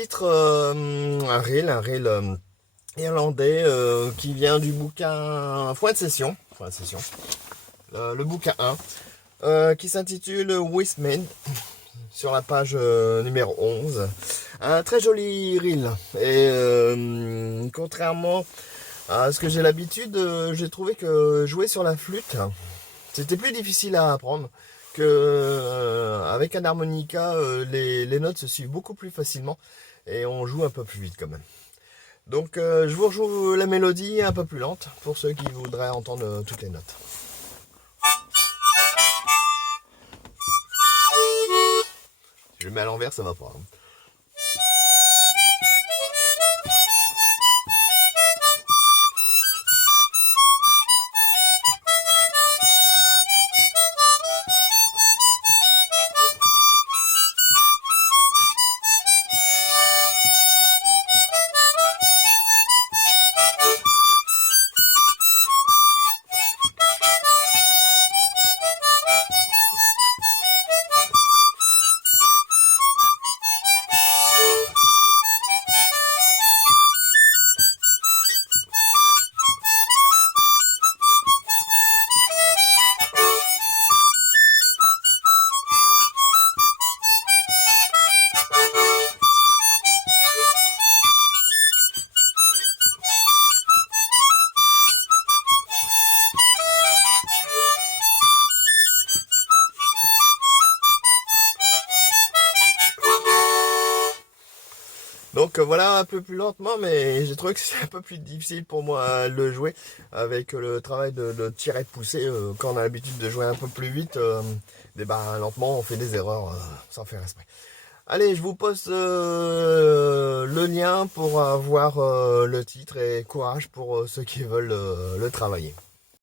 titre, un reel irlandais qui vient du bouquin Point de Session, le bouquin 1, qui s'intitule Westman, sur la page numéro 11. Un très joli reel. Et contrairement à ce que j'ai l'habitude, j'ai trouvé que jouer sur la flûte, c'était plus difficile à apprendre que avec un harmonica, les notes se suivent beaucoup plus facilement et on joue un peu plus vite quand même. Donc je vous rejoue la mélodie un peu plus lente pour ceux qui voudraient entendre toutes les notes. Si je le mets à l'envers, ça va pas, hein. Donc voilà, un peu plus lentement, mais j'ai trouvé que c'est un peu plus difficile pour moi de le jouer avec le travail de tirer pousser. Quand on a l'habitude de jouer un peu plus vite, lentement, on fait des erreurs sans faire exprès. Allez, je vous poste le lien pour avoir le titre et courage pour ceux qui veulent le travailler.